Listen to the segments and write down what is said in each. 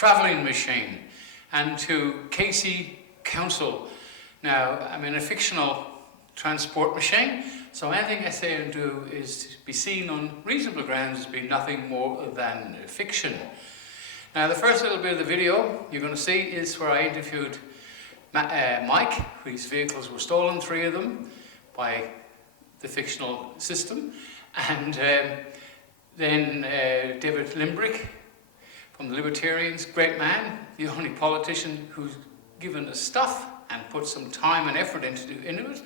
travelling machine, and to Casey Council. Now, I'm in a fictional transport machine, so anything I say and do is to be seen on reasonable grounds as being nothing more than fiction. Now, the first little bit of the video you're going to see is where I interviewed Mike, whose vehicles were stolen, 3 of them, by the fictional system, and then David Limbrick from the Libertarians, great man, the only politician who's given us stuff and put some time and effort into it.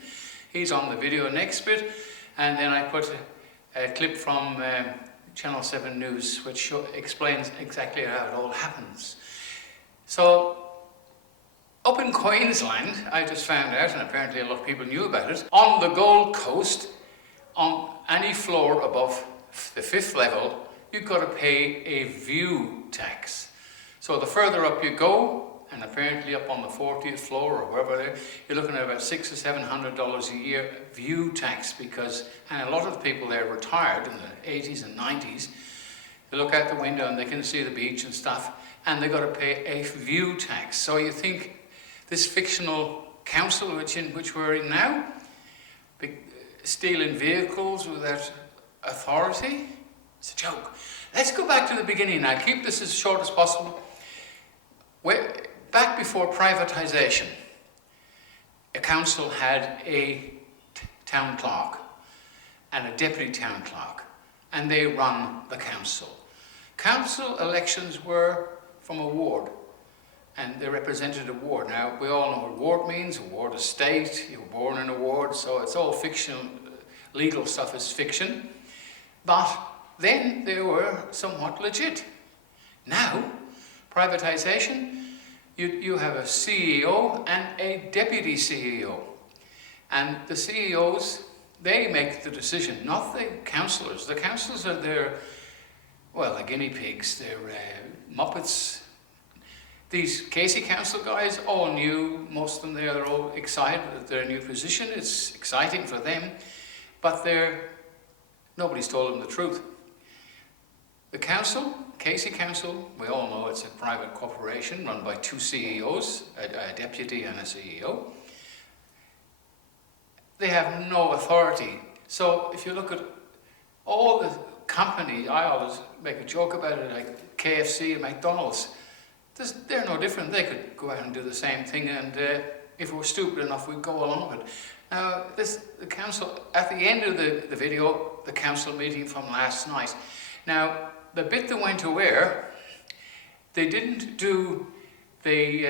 He's on the video next bit, and then I put a clip from Channel 7 News, which explains exactly how it all happens. So, up in Queensland, I just found out, and apparently a lot of people knew about it, on the Gold Coast, on any floor above the 5th level, you've got to pay a view tax. So the further up you go, and apparently up on the 40th floor or wherever, you're looking at about $600 or $700 a year view tax, because, and a lot of the people there retired in the 80s and 90s. They look out the window and they can see the beach and stuff, and they've got to pay a view tax. So you think this fictional council which we're in now, stealing vehicles without authority? It's a joke. Let's go back to the beginning now. Keep this as short as possible. Back before privatisation, a council had a town clerk and a deputy town clerk, and they run the council. Council elections were from a ward, and they represented a ward. Now, we all know what ward means. A ward is state, you were born in a ward, so it's all fictional. Legal stuff is fiction. But then they were somewhat legit. Now, privatisation, you have a CEO and a deputy CEO. And the CEOs, they make the decision, not the councillors. The councillors are their, well, the guinea pigs, they're muppets. These Casey Council guys, all new, most of them there, they're all excited at their new position. It's exciting for them, but nobody's told them the truth. The council, Casey Council, we all know it's a private corporation run by 2 CEOs, a deputy and a CEO. They have no authority. So if you look at all the companies, I always make a joke about it, like KFC and McDonald's, they're no different. They could go out and do the same thing, and if we were stupid enough, we'd go along with it. Now, the council, at the end of the video, the council meeting from last night. Now, the bit that went to air, they didn't do the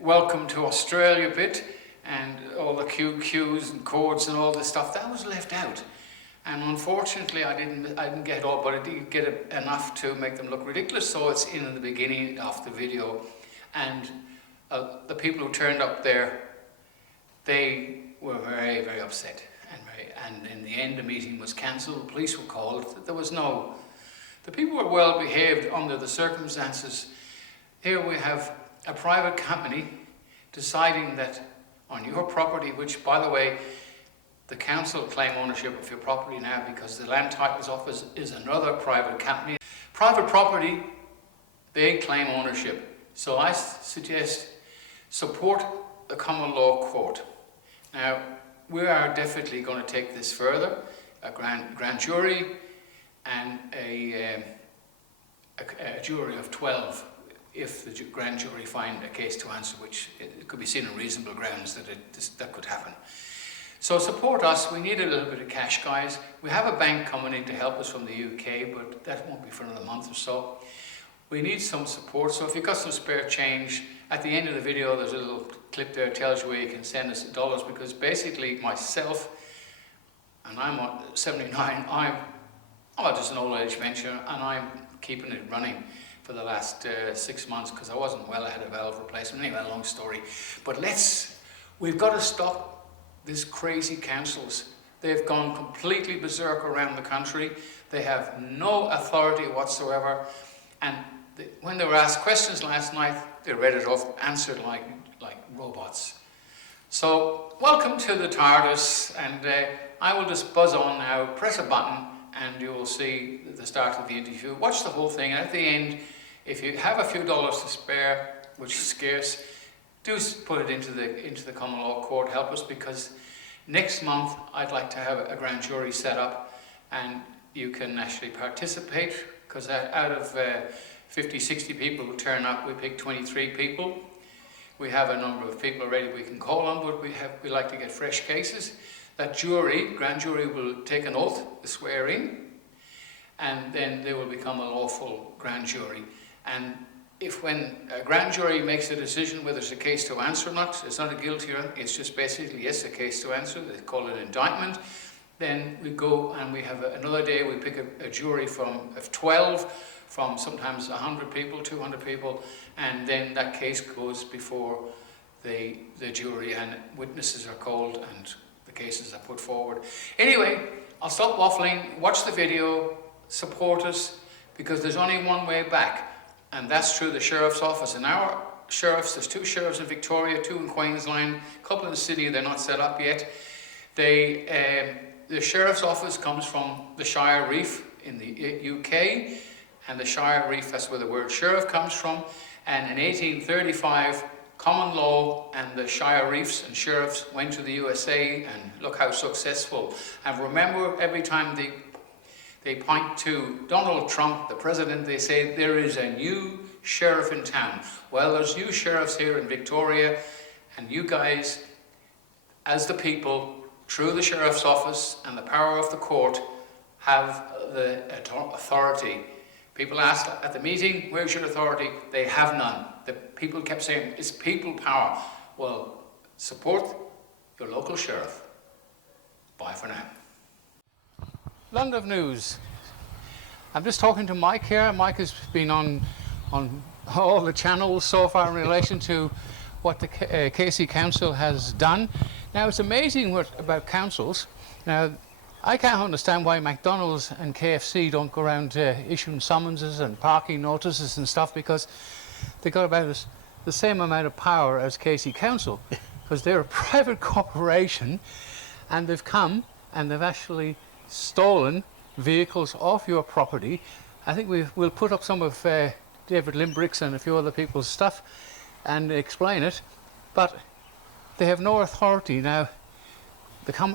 welcome to Australia bit and all the QQs and codes and all this stuff. That was left out. And unfortunately, I didn't get it all, but I did get enough to make them look ridiculous. So it's in the beginning of the video, and the people who turned up there, they were very, very upset, and in the end, the meeting was cancelled. The police were called. The people were well behaved under the circumstances. Here we have a private company deciding that on your property, which, by the way, the council claim ownership of your property now because the Land Titles Office is another private company. Private property, they claim ownership. So I suggest support the common law court. Now, we are definitely going to take this further. A grand jury and a jury of 12 if the grand jury find a case to answer, which it could be seen on reasonable grounds that could happen. So support us. We need a little bit of cash, guys. We have a bank coming in to help us from the UK, but that won't be for another month or so. We need some support, so if you've got some spare change, at the end of the video there's a little clip there that tells you where you can send us dollars, because basically myself, and I'm 79, I'm just an old age venture, and I'm keeping it running for the last 6 months because I wasn't well. I had a valve replacement. Anyway, long story. But we've got to stop these crazy councils. They've gone completely berserk around the country. They have no authority whatsoever. And when they were asked questions last night, they read it off, answered like robots. So, welcome to the TARDIS, and I will just buzz on now, press a button, and you will see the start of the interview. Watch the whole thing, and at the end, If you have a few dollars to spare, which is scarce, do put it into the common law court. Help us, because next month I'd like to have a grand jury set up, and you can actually participate, because out of 50, 60 people who turn up, we pick 23 people. We have a number of people already we can call on, but we like to get fresh cases. That jury, grand jury, will take an oath, the swearing, and then they will become a lawful grand jury. And when a grand jury makes a decision whether it's a case to answer or not, it's not a guilty or it's just basically, yes, a case to answer, they call it an indictment. Then we go and we have another day, we pick a jury of 12, from sometimes 100 people, 200 people, and then that case goes before the jury, and witnesses are called and the cases are put forward. Anyway, I'll stop waffling, watch the video, support us, because there's only one way back, and that's through the Sheriff's Office. And our sheriffs, there's 2 sheriffs in Victoria, 2 in Queensland, a couple in the city, they're not set up yet. The Sheriff's Office comes from the Shire Reef in the UK, and the Shire Reef, that's where the word sheriff comes from. And in 1835, common law and the Shire Reefs and sheriffs went to the USA, and look how successful. And remember, every time they point to Donald Trump, the president, they say there is a new sheriff in town. Well, there's new sheriffs here in Victoria, and you guys, as the people, through the Sheriff's Office and the power of the court, have the authority. People asked at the meeting, where's your authority? They have none. The people kept saying, it's people power. Well, support your local sheriff. Bye for now. London News. I'm just talking to Mike here. Mike has been on all the channels so far in relation to what the KC Council has done. Now, it's amazing about councils. Now, I can't understand why McDonald's and KFC don't go around issuing summonses and parking notices and stuff, because they've got about the same amount of power as KC Council, because they're a private corporation, and they've come and they've actually stolen vehicles off your property. I think we'll put up some of David Limbrick's and a few other people's stuff and explain it, but they have no authority. Now,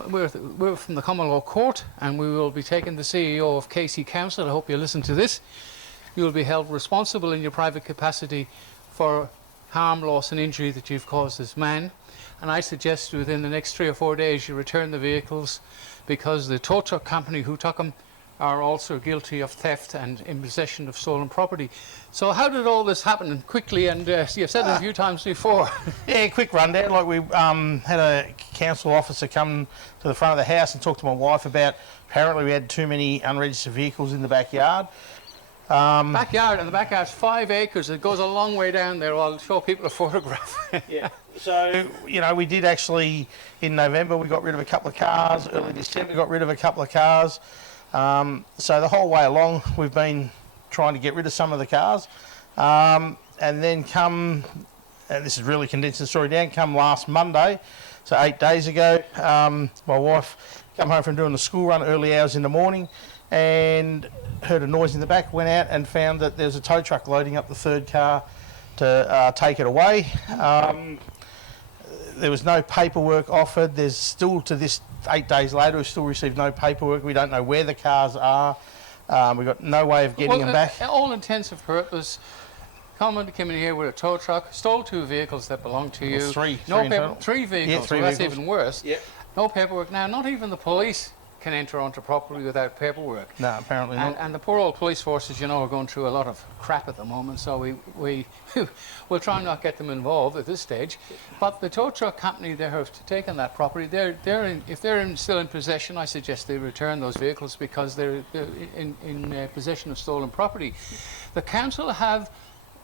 we're from the Common Law Court, and we will be taking the CEO of KC Council. I hope you listen to this. You will be held responsible in your private capacity for harm, loss and injury that you've caused this man. And I suggest within the next 3 or 4 days you return the vehicles, because the tow truck company who took them are also guilty of theft and in possession of stolen property. So how did all this happen? And quickly, and you've said it a few times before. Yeah, quick rundown. Like, we had a council officer come to the front of the house and talk to my wife about, apparently we had too many unregistered vehicles in the backyard. And the backyard's 5 acres. It goes a long way down there. I'll show people a photograph. Yeah. So, you know, we did actually, in November, we got rid of a couple of cars. Early December, got rid of a couple of cars. So the whole way along, we've been trying to get rid of some of the cars. And then and this is really condensing the story down, come last Monday, so 8 days ago, my wife come home from doing the school run early hours in the morning and heard a noise in the back, went out and found that there's a tow truck loading up the 3rd car to take it away. There was no paperwork offered. There's still, to this 8 days later, we've still received no paperwork. We don't know where the cars are. We've got no way of getting them back. All intents and purposes, someone came in here with a tow truck, stole 2 vehicles that belonged to you. Three vehicles. Yeah, 3 That's vehicles. even worse. Yep. No paperwork. Now, not even the police can enter onto property without paperwork. No, apparently not. And the poor old police forces, you know, are going through a lot of crap at the moment, so we'll try and not get them involved at this stage. But the tow truck company, they have taken that property. If they're still in possession, I suggest they return those vehicles, because they're in possession of stolen property. The council have...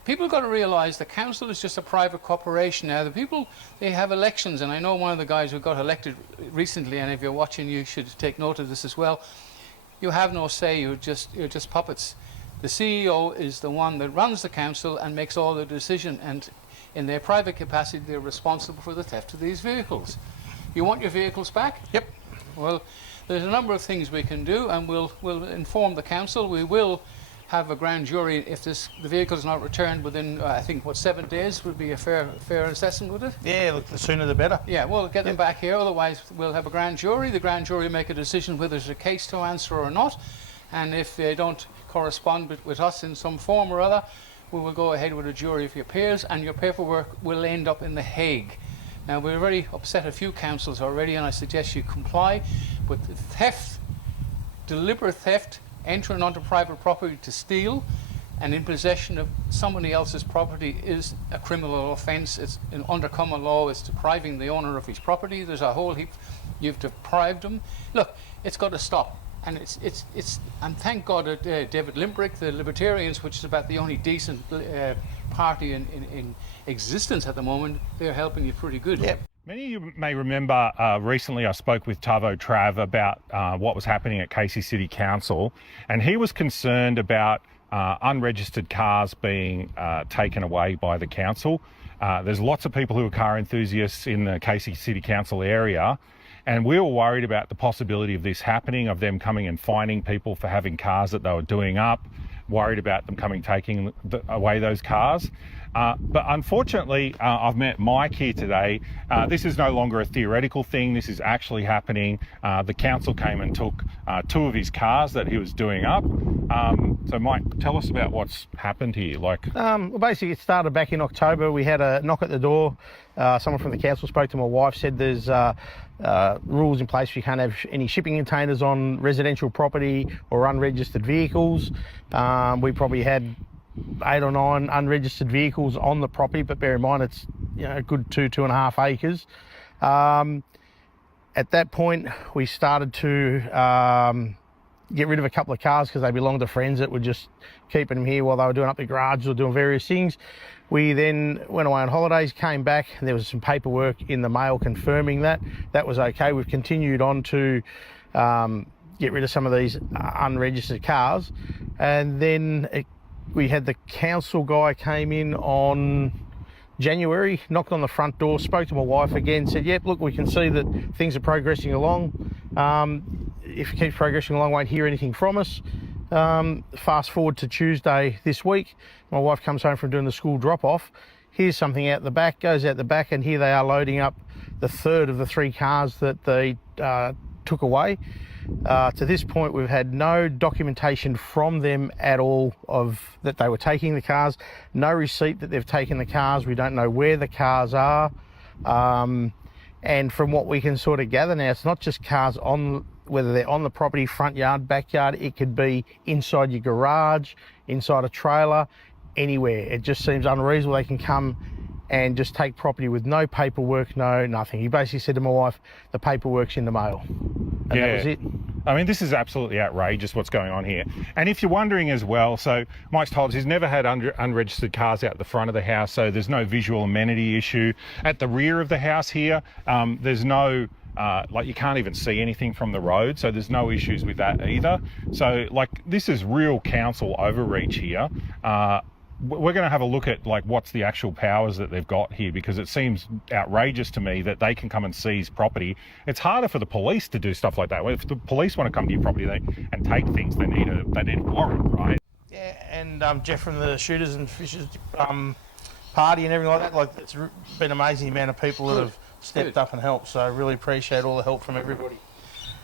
People got to realise the council is just a private corporation now. The people, they have elections, and I know one of the guys who got elected recently, and if you're watching, you should take note of this as well. You have no say, you're just puppets. The CEO is the one that runs the council and makes all the decision, and in their private capacity, they're responsible for the theft of these vehicles. You want your vehicles back? Yep. Well, there's a number of things we can do, and we'll inform the council. We will have a grand jury if the vehicle is not returned within, I think, 7 days would be a fair assessment, would it? Yeah, look, the sooner the better. Yeah, we'll get them back here, otherwise we'll have a grand jury. The grand jury will make a decision whether there's a case to answer or not, and if they don't correspond with us in some form or other, we will go ahead with a jury of your peers, and your paperwork will end up in The Hague. Now, we've already upset a few councils already, and I suggest you comply, but theft, deliberate theft, entering onto private property to steal, and in possession of somebody else's property is a criminal offence. It's under common law, it's depriving the owner of his property. There's a whole heap. You've deprived him. Look, it's got to stop. And and thank God that David Limbrick, the Libertarians, which is about the only decent party in existence at the moment, they're helping you pretty good. Yep. Many of you may remember recently I spoke with Tavo Trav about what was happening at Casey City Council, and he was concerned about unregistered cars being taken away by the council. There's lots of people who are car enthusiasts in the Casey City Council area, and we were worried about the possibility of this happening, of them coming and fining people for having cars that they were doing up, worried about them taking away those cars. But unfortunately, I've met Mike here today. This is no longer a theoretical thing. This is actually happening. The council came and took 2 of his cars that he was doing up. So Mike, tell us about what's happened here. Well, basically it started back in October. We had a knock at the door. Someone from the council spoke to my wife, said there's rules in place. You can't have any shipping containers on residential property or unregistered vehicles. We probably had 8 or 9 unregistered vehicles on the property, but bear in mind it's a good 2.5 acres. At that point, we started to get rid of a couple of cars because they belonged to friends that were just keeping them here while they were doing up the garage or doing various things. We then went away on holidays, came back, and there was some paperwork in the mail confirming that. That was okay. We've continued on to get rid of some of these unregistered cars, and then we had the council guy came in on January, knocked on the front door, spoke to my wife again, said, yep, look, we can see that things are progressing along. If it keeps progressing along, won't hear anything from us. Fast forward to Tuesday this week, my wife comes home from doing the school drop-off. Here's something out the back, goes out the back, and here they are loading up the 3rd of the 3 cars that they took away. To this point, we've had no documentation from them at all of that they were taking the cars, no receipt that they've taken the cars. We don't know where the cars are. And from what we can sort of gather now, it's not just cars on, whether they're on the property, front yard, backyard, it could be inside your garage, inside a trailer, anywhere. It just seems unreasonable they can come and just take property with no paperwork, no nothing. He basically said to my wife, the paperwork's in the mail. And that was it. I mean, this is absolutely outrageous what's going on here. And if you're wondering as well, so Mike's told us he's never had unregistered cars out the front of the house, so there's no visual amenity issue. At the rear of the house here, there's no, you can't even see anything from the road, so there's no issues with that either. So, this is real council overreach here. We're going to have a look at what's the actual powers that they've got here, because it seems outrageous to me that they can come and seize property. It's harder for the police to do stuff like that. If the police want to come to your property and take things, they need a warrant, right? Yeah, and Jeff from the Shooters and Fishers party and everything like that. It's been amazing the amount of people that have stepped up and helped. So I really appreciate all the help from everybody.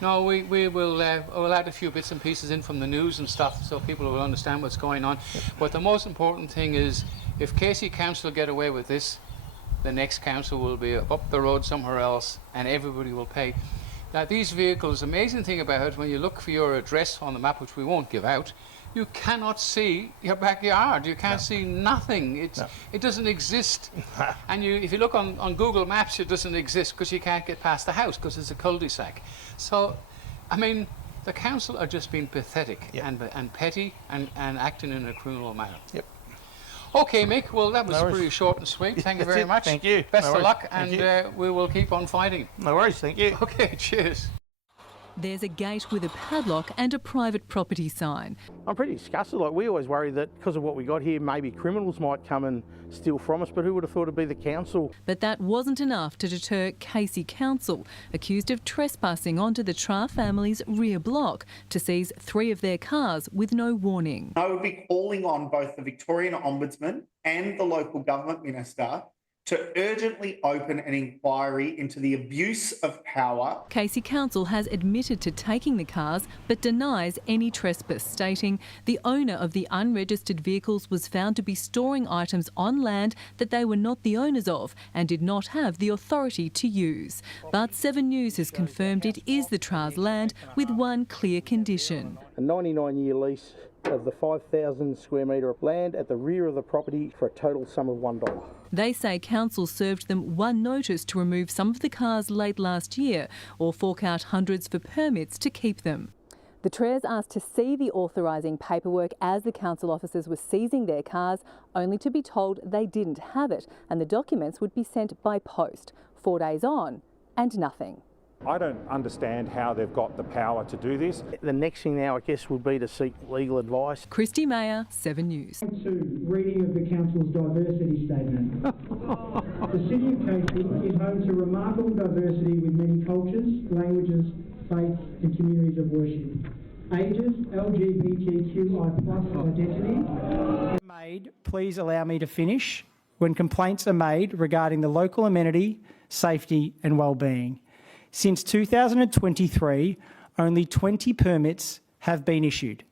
No, we will we'll add a few bits and pieces in from the news and stuff so people will understand what's going on. But the most important thing is, if Casey Council get away with this, the next council will be up the road somewhere else and everybody will pay. Now, these vehicles, the amazing thing about it, when you look for your address on the map, which we won't give out, you cannot see your backyard. You can't see nothing. It doesn't exist. And if you look on Google Maps, it doesn't exist because you can't get past the house because it's a cul-de-sac. So, I mean, the council are just being pathetic and petty and acting in a criminal manner. Yep. Okay, Mick, well, that was pretty short and sweet. Thank you very much. Thank you. Best of luck, and we will keep on fighting. No worries, thank you. Okay, cheers. There's a gate with a padlock and a private property sign. I'm pretty disgusted. Like, we always worry that because of what we got here, maybe criminals might come and steal from us, but who would have thought it'd be the council? But that wasn't enough to deter Casey Council, accused of trespassing onto the Tra family's rear block, to seize 3 of their cars with no warning. I would be calling on both the Victorian Ombudsman and the local government minister to urgently open an inquiry into the abuse of power. Casey Council has admitted to taking the cars but denies any trespass, stating the owner of the unregistered vehicles was found to be storing items on land that they were not the owners of and did not have the authority to use. But 7 News has confirmed it is the Tra's land with one clear condition. A 99-year lease of the 5,000 square metre of land at the rear of the property for a total sum of $1. They say council served them 1 notice to remove some of the cars late last year or fork out hundreds for permits to keep them. The Tra's asked to see the authorising paperwork as the council officers were seizing their cars, only to be told they didn't have it and the documents would be sent by post. 4 days on and nothing. I don't understand how they've got the power to do this. The next thing now, I guess, would be to seek legal advice. Christy Mayer, 7 News. 2. Reading of the Council's diversity statement. The City of Casey is home to remarkable diversity with many cultures, languages, faiths and communities of worship. Ages, LGBTQI+ identities. Please allow me to finish. When complaints are made regarding the local amenity, safety and well-being. Since 2023, only 20 permits have been issued.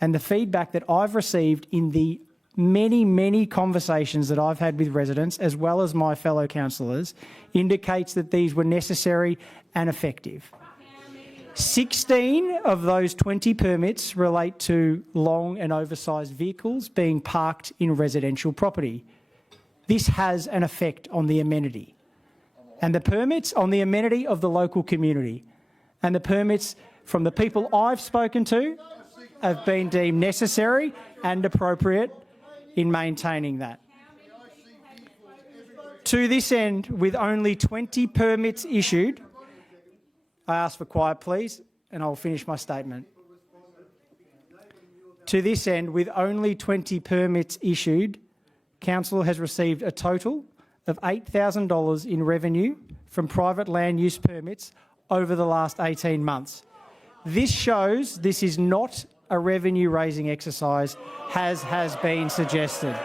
And the feedback that I've received in the many conversations that I've had with residents, as well as my fellow councillors, indicates that these were necessary and effective. 16 of those 20 permits relate to long and oversized vehicles being parked in residential property. This has an effect on the amenity. And the permits on the amenity of the local community. And the permits from the people I've spoken to have been deemed necessary and appropriate in maintaining that. To this end, with only 20 permits issued, I ask for quiet please, and I'll finish my statement. To this end, with only 20 permits issued, Council has received a total of $8,000 in revenue from private land use permits over the last 18 months. This shows this is not a revenue-raising exercise, as has been suggested.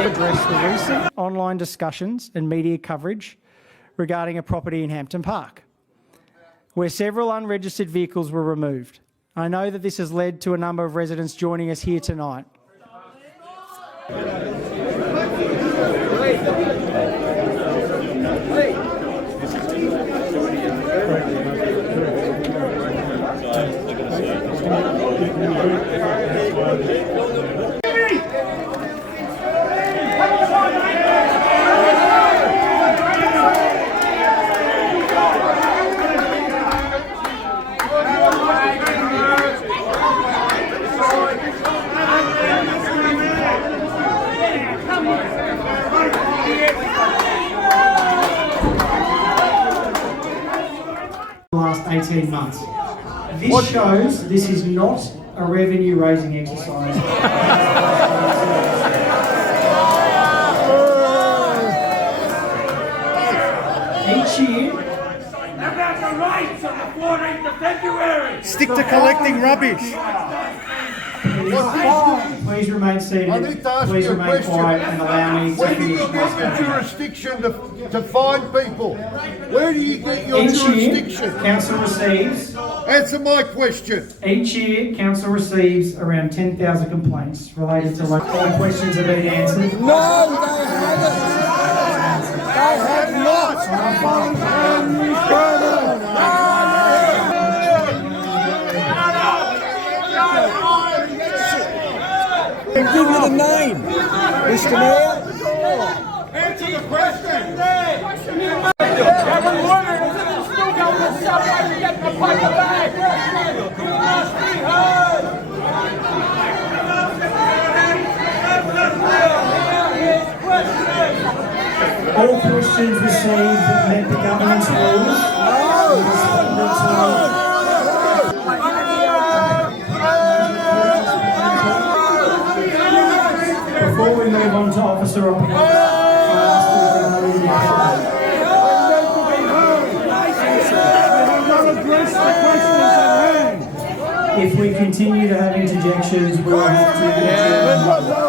Address the recent online discussions and media coverage regarding a property in Hampton Park, where several unregistered vehicles were removed. I know that this has led to a number of residents joining us here tonight. Last 18 months. This shows this is not a revenue-raising exercise. Each year. About the rights on the 14th of February. Stick to collecting rubbish. Please remain seated. I need to ask Please you a remain question. quiet and allow me to Where do finish you my get statement. your jurisdiction to fine people? Where do you get your Each year, jurisdiction? Council receives. Answer my question. Each year, Council receives around 10,000 complaints related to local. All questions have been answered. No, they haven't. They have not. Give me the name, Mr. Mayor. Answer the question. Every morning, is it still going to subway to get the paper bag? all questions received that met the government's rules. Before we move on to officer opinions, if we continue to have interjections, we'll have to...